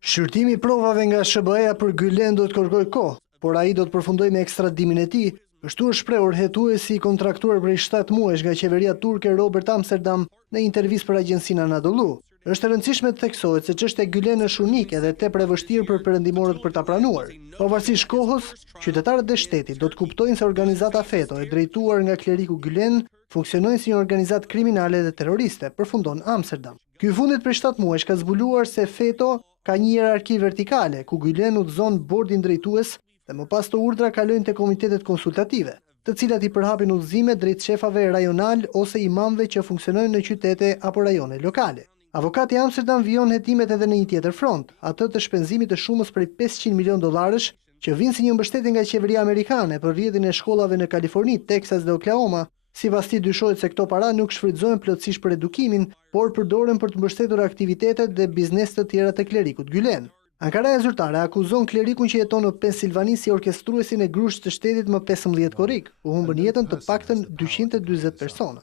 Shqyrtimi i provave nga SBA për Gülen do të kërkojë kohë, por ai do të përfundojë me ekstradimin e tij. Kështu është shprehur hetuesi i kontraktuar prej 7 muajsh nga qeveria turke Robert Amsterdam në intervistë për agjencinë Anadolu. Është e rëndësishme të theksohet se çështja e Gülen është unike dhe tepër e vështirë për perëndimorët për ta pranuar. Pavarësisht kohës, qytetarët e shtetit do të kuptojnë se organizata FETO e drejtuar nga kleriku Gülen funksionojnë si një organizatë kriminale dhe terroriste, përfundon Amsterdam. Ky i fundit prej 7 muajsh ka zbuluar se FETO ka një hierarki vertikale, ku Gülen udhëzon bordin drejtues dhe më pas të urdhra kalojnë te komitetet konsultative, të cilat i përhapin udhëzime drejt shefave rajonal ose imamëve që funksionojnë në qytete apo rajone lokale. Avokati i Amsterdam vijon hetimet edhe në një tjetër front, atë të shpenzimit të shumës prej 500 milion dollarësh që vijnë si një mbështetje nga qeveria amerikane për rrjedhjen e shkollave në Kaliforni, Texas dhe Oklahoma. Sipas tij dyshohet se këto para nuk shfrytëzohen plotësisht për edukimin, por përdoren për të mbështetur aktivitetet dhe biznes të tjera të klerikut Gülen. Ankaraja zyrtare akuzon klerikun që jeton në Pensilvani si orkestruesin e grushtë të shtetit më 15 korrik, ku humbën jetën të paktën 240 persona.